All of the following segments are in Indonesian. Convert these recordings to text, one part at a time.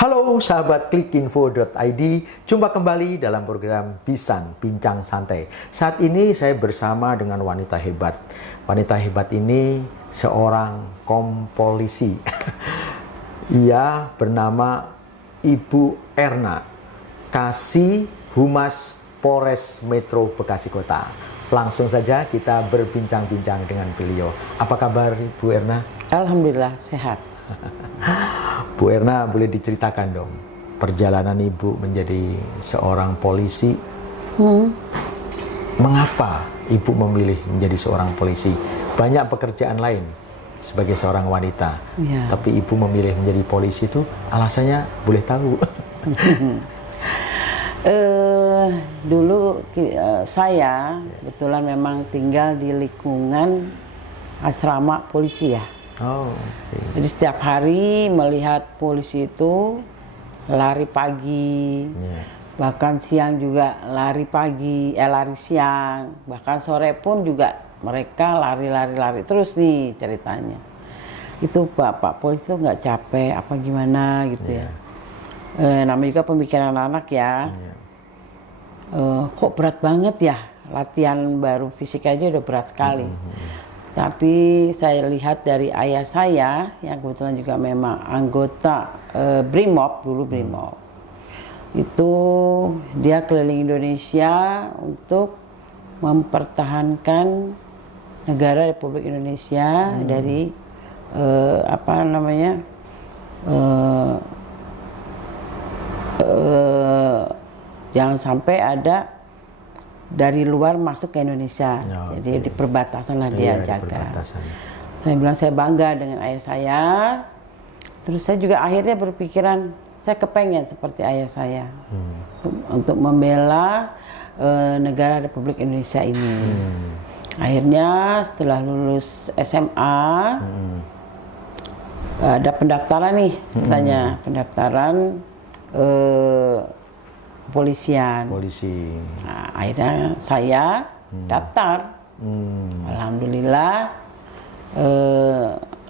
Halo sahabat klikinfo.id, jumpa kembali dalam program Bisan Bincang Santai. Saat ini saya bersama dengan wanita hebat. Wanita hebat ini seorang kompolisi. Ia bernama Ibu Erna, Kasih Humas Polres Metro Bekasi Kota. Langsung saja kita berbincang-bincang dengan beliau. Apa kabar Ibu Erna? Alhamdulillah sehat. Bu Erna, boleh diceritakan dong perjalanan Ibu menjadi seorang polisi. Mengapa Ibu memilih menjadi seorang polisi? Banyak pekerjaan lain sebagai seorang wanita, Ya. tapi Ibu memilih menjadi polisi itu alasannya boleh tahu? Dulu saya kebetulan memang tinggal di lingkungan asrama polisi ya. Oh, okay. Jadi setiap hari melihat polisi itu lari pagi, bahkan siang juga lari pagi, lari siang, bahkan sore pun juga mereka lari terus nih ceritanya. Itu Pak polisi itu nggak capek apa gimana gitu ya. Namanya juga pemikiran anak ya. Kok berat banget ya, latihan baru fisik aja udah berat sekali. Tapi saya lihat dari ayah saya yang kebetulan juga memang anggota Brimob, dulu Brimob. Itu dia keliling Indonesia untuk mempertahankan negara Republik Indonesia dari jangan sampai ada dari luar masuk ke Indonesia. Jadi di perbatasan lah dia jaga. Saya bilang saya bangga dengan ayah saya. Terus saya juga akhirnya berpikiran saya kepengen seperti ayah saya untuk membela negara Republik Indonesia ini. Akhirnya setelah lulus SMA ada pendaftaran nih, katanya pendaftaran kepolisian. Polisi. Nah, akhirnya saya daftar. Alhamdulillah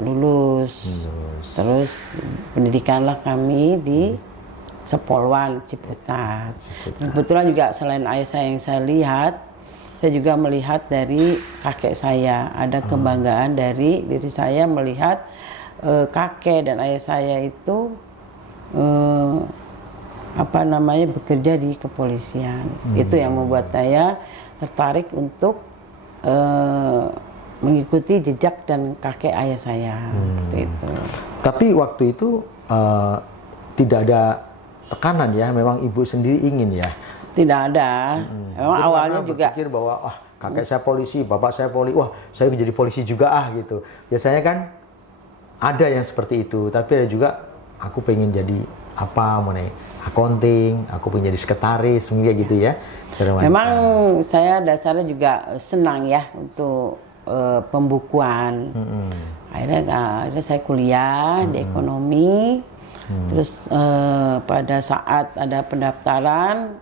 lulus. Terus pendidikanlah kami di Sepolwan Ciputat. Kebetulan juga selain ayah saya yang saya lihat, saya juga melihat dari kakek saya. Ada kebanggaan dari diri saya melihat kakek dan ayah saya itu bekerja di kepolisian. Itu yang membuat saya tertarik untuk mengikuti jejak dan kakek ayah saya. Itu. Tapi waktu itu tidak ada tekanan ya, memang Ibu sendiri ingin ya? Tidak ada. Memang awalnya juga berpikir bahwa kakek saya polisi, bapak saya polisi, wah saya jadi polisi juga gitu. Biasanya kan ada yang seperti itu, tapi ada juga aku pengen jadi accounting, aku pengen jadi sekretaris, kayak gitu ya. Memang saya dasarnya juga senang ya untuk pembukuan. Akhirnya saya kuliah di ekonomi. Terus pada saat ada pendaftaran,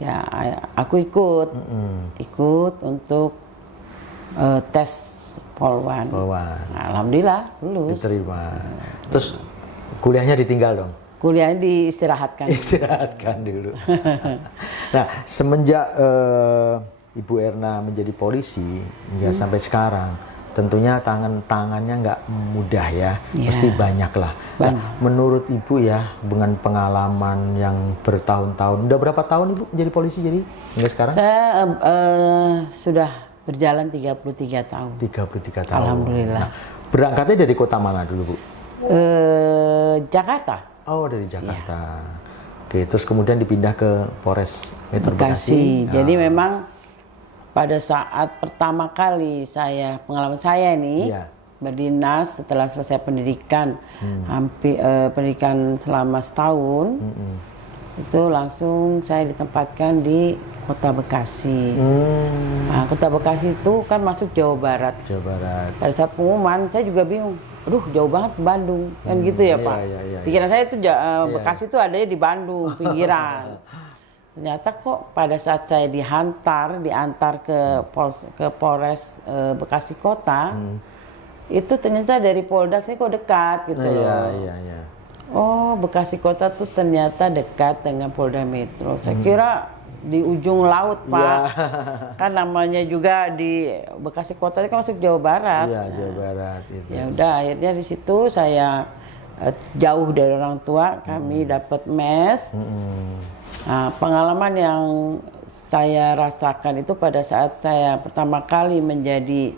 ya aku ikut untuk tes Polwan. Nah, alhamdulillah lulus. Diterima. Terus kuliahnya ditinggal dong? Kuliahnya diistirahatkan. Istirahatkan dulu. Nah, semenjak Ibu Erna menjadi polisi hingga sampai sekarang, tentunya tangannya nggak mudah ya, pasti banyak lah. Nah, menurut Ibu ya, dengan pengalaman yang bertahun-tahun, udah berapa tahun Ibu menjadi polisi jadi hingga sekarang? Saya sudah berjalan 33 tahun. 33 tahun. Alhamdulillah. Nah, berangkatnya dari kota mana dulu Bu? Jakarta. Oh, dari Jakarta. Oke, terus kemudian dipindah ke Polres Metro Bekasi. Jadi memang pada saat pertama kali pengalaman saya ini berdinas setelah selesai pendidikan, hampir pendidikan selama setahun, itu langsung saya ditempatkan di Kota Bekasi. Nah, Kota Bekasi itu kan masuk Jawa Barat. Jawa Barat. Pada saat pengumuman saya juga bingung. Aduh, jauh banget ke Bandung, kan gitu ya Pak. Pikiran saya itu Bekasi itu adanya di Bandung, pinggiran. Ternyata kok pada saat saya diantar ke Polres Bekasi Kota, itu ternyata dari Polda ini kok dekat gitu loh. oh Bekasi Kota tuh ternyata dekat dengan Polda Metro. Saya kira di ujung laut, Pak. Kan namanya juga di Bekasi Kota itu kan masuk Jawa Barat. Iya, Jawa Barat itu. Ya udah, akhirnya di situ saya jauh dari orang tua, kami dapat mes. Nah, pengalaman yang saya rasakan itu pada saat saya pertama kali menjadi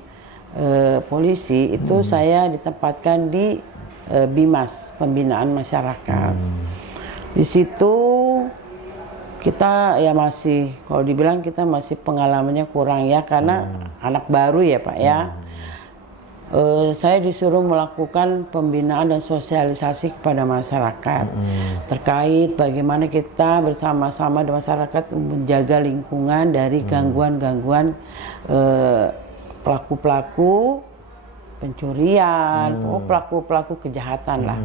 polisi itu saya ditempatkan di Bimas, Pembinaan Masyarakat. Di situ kita ya masih, kalau dibilang kita masih pengalamannya kurang ya, karena anak baru ya Pak ya. Saya disuruh melakukan pembinaan dan sosialisasi kepada masyarakat terkait bagaimana kita bersama-sama di masyarakat menjaga lingkungan dari gangguan-gangguan pelaku-pelaku pencurian, pelaku-pelaku kejahatan lah.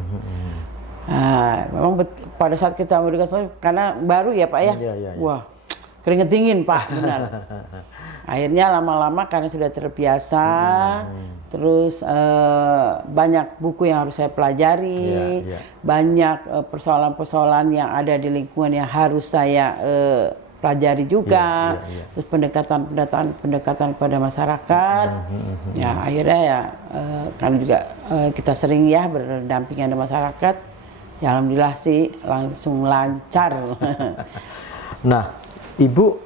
Nah, memang pada saat kita memberikan solusi, karena baru ya Pak ya, wah keringet dingin Pak, benar. Akhirnya lama-lama karena sudah terbiasa, terus banyak buku yang harus saya pelajari, banyak persoalan-persoalan yang ada di lingkungan yang harus saya pelajari juga, terus pendekatan pada masyarakat. Ya akhirnya ya kan juga kita sering ya berdampingan dengan masyarakat. Ya alhamdulillah sih langsung lancar. Nah, Ibu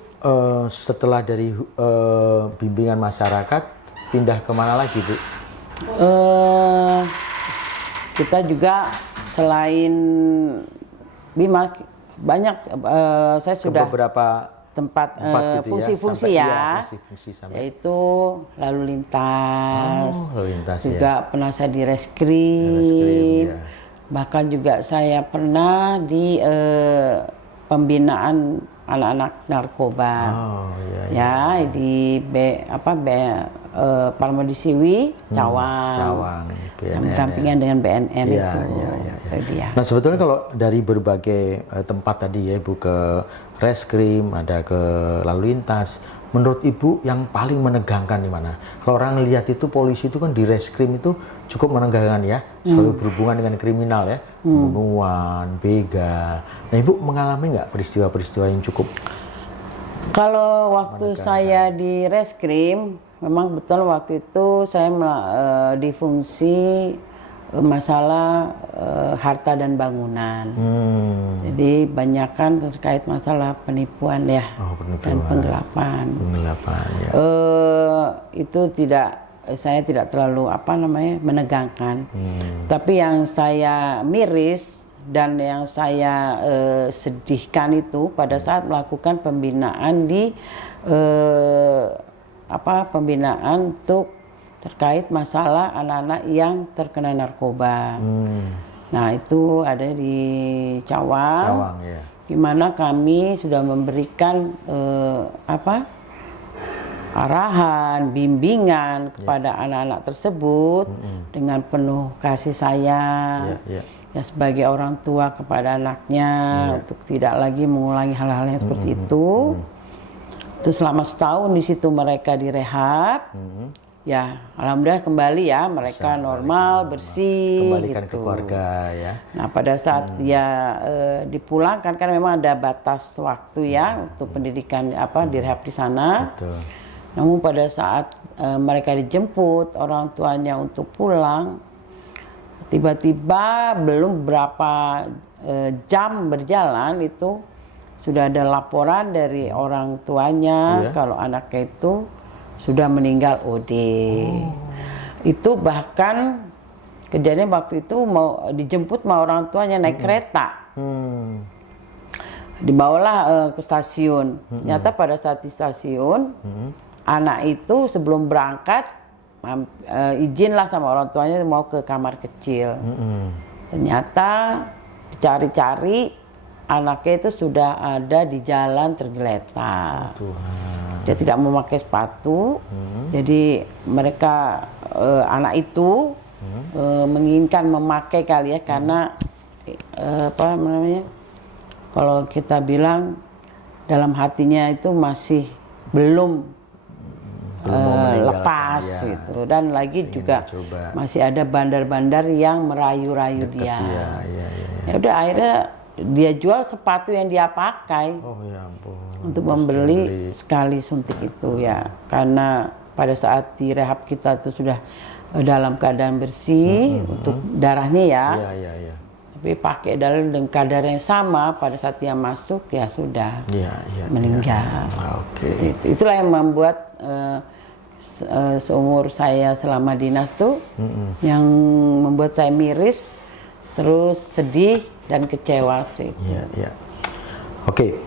setelah dari bimbingan masyarakat pindah kemana lagi, Bu? Kita juga selain Bimas banyak saya sudah beberapa tempat gitu fungsi-fungsi ya, fungsi-fungsi yaitu lalu lintas, juga ya. pernah saya di reskrim, bahkan juga saya pernah di pembinaan anak-anak narkoba, di Parmadi Siwi, Cawang, sampingan dengan BNN itu. Nah sebetulnya kalau dari berbagai tempat tadi ya Ibu, ke reskrim, ada ke lalu lintas, menurut Ibu yang paling menegangkan di mana? Kalau orang lihat itu polisi itu kan di reskrim itu cukup menegangkan ya, selalu berhubungan dengan kriminal ya, pembunuhan, begal. Nah Ibu mengalami nggak peristiwa-peristiwa yang cukup? Kalau waktu saya di reskrim, memang betul waktu itu saya di fungsi masalah harta dan bangunan. Jadi banyakkan terkait masalah penipuan ya, dan penggelapan. Ya. Itu saya tidak terlalu menegangkan. Tapi yang saya miris dan yang saya sedihkan itu pada saat melakukan pembinaan di pembinaan untuk terkait masalah anak-anak yang terkena narkoba. Nah itu ada di Cawang, di mana kami sudah memberikan arahan, bimbingan kepada anak-anak tersebut dengan penuh kasih sayang. Ya sebagai orang tua kepada anaknya untuk tidak lagi mengulangi hal-hal yang seperti itu. Terus selama setahun di situ mereka direhab. Ya, alhamdulillah kembali ya mereka normal, bersih, kembalikan gitu. Ke keluarga ya. Nah pada saat dia dipulangkan kan memang ada batas waktu ya untuk pendidikan direhab di sana. Betul. Namun pada saat mereka dijemput orang tuanya untuk pulang, tiba-tiba belum berapa jam berjalan itu sudah ada laporan dari orang tuanya kalau anaknya itu sudah meninggal OD. Itu bahkan kejadian waktu itu mau dijemput sama orang tuanya naik kereta. Dibawalah ke stasiun. Ternyata pada saat di stasiun, anak itu sebelum berangkat izinlah sama orang tuanya mau ke kamar kecil. Ternyata dicari-cari anaknya itu sudah ada di jalan tergeletak. Dia tidak memakai sepatu, jadi mereka anak itu menginginkan memakai kali ya karena kalau kita bilang dalam hatinya itu masih belum lepas gitu, dan lagi juga masih ada bandar-bandar yang merayu-rayu dia. Ya udah akhirnya dia jual sepatu yang dia pakai Oh ya ampun. untuk membeli sekali suntik itu ya. Karena pada saat di rehab kita itu sudah dalam keadaan bersih untuk darahnya ya. Iya, iya, iya. Tapi pakai dengan kadar yang sama pada saat dia masuk ya sudah Iya, iya. meninggal. Oke. Itulah yang membuat seumur saya selama dinas tuh yang membuat saya miris, terus sedih dan kecewa sih. Iya, iya. Oke,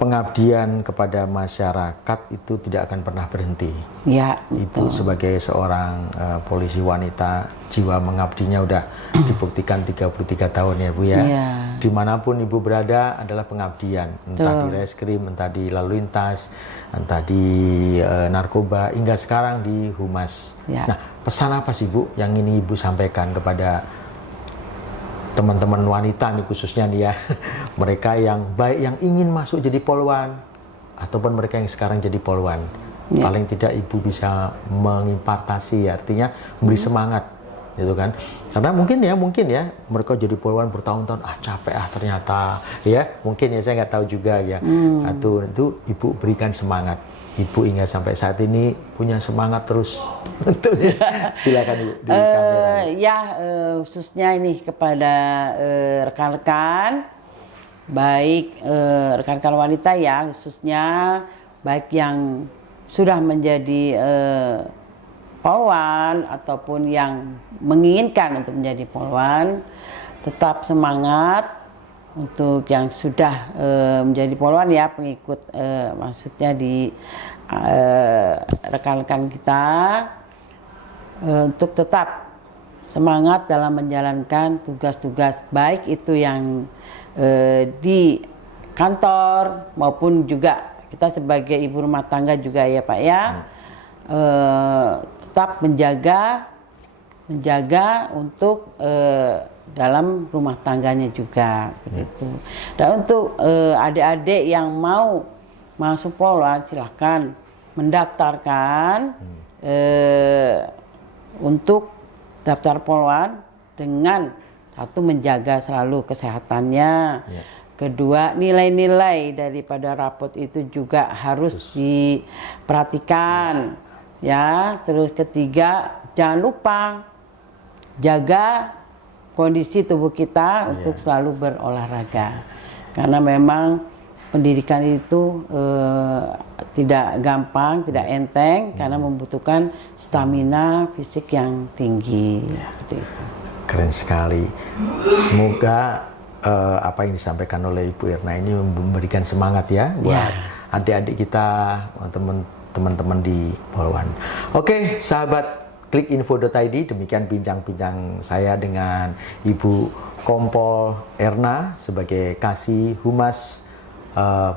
pengabdian kepada masyarakat itu tidak akan pernah berhenti. Ya, Ibu sebagai seorang polisi wanita, jiwa mengabdinya udah dibuktikan 33 tahun ya Bu ya. Iya. Dimanapun Ibu berada adalah pengabdian, entah di reskrim, entah di lalu lintas, entah di narkoba, hingga sekarang di humas. Ya. Nah, pesan apa sih Bu yang ingin Ibu sampaikan kepada teman-teman wanita nih khususnya nih ya, mereka yang baik yang ingin masuk jadi polwan ataupun mereka yang sekarang jadi polwan, paling tidak Ibu bisa mengimpartasi, artinya memberi semangat gitu kan, karena mungkin ya mereka jadi polwan bertahun-tahun capek ternyata ya, mungkin ya saya nggak tahu juga ya, atau itu Ibu berikan semangat. Ibu hingga sampai saat ini punya semangat terus. Silakan Ibu di kamera. Khususnya ini kepada rekan-rekan, baik rekan-rekan wanita ya, khususnya baik yang sudah menjadi polwan ataupun yang menginginkan untuk menjadi polwan, tetap semangat. Untuk yang sudah menjadi polwan ya, pengikut maksudnya di rekan-rekan kita, untuk tetap semangat dalam menjalankan tugas-tugas baik itu yang di kantor maupun juga kita sebagai ibu rumah tangga juga ya Pak ya, tetap menjaga untuk dalam rumah tangganya juga begitu. Dan untuk adik-adik yang mau masuk polwan silahkan mendaftarkan untuk daftar polwan dengan satu menjaga selalu kesehatannya, kedua nilai-nilai daripada rapot itu juga harus diperhatikan ya, terus ketiga jangan lupa jaga kondisi tubuh kita untuk selalu berolahraga, karena memang pendidikan itu tidak gampang, tidak enteng, karena membutuhkan stamina fisik yang tinggi. Keren sekali. Semoga apa yang disampaikan oleh Ibu Irna ini memberikan semangat ya buat adik-adik kita, teman-teman di polwan. Oke, sahabat klikinfo.id, demikian bincang-bincang saya dengan Ibu Kompol Erna sebagai Kasih Humas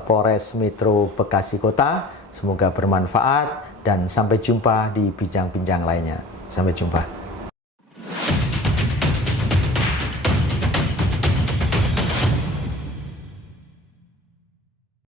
Polres Metro Bekasi Kota. Semoga bermanfaat dan sampai jumpa di bincang-bincang lainnya. Sampai jumpa.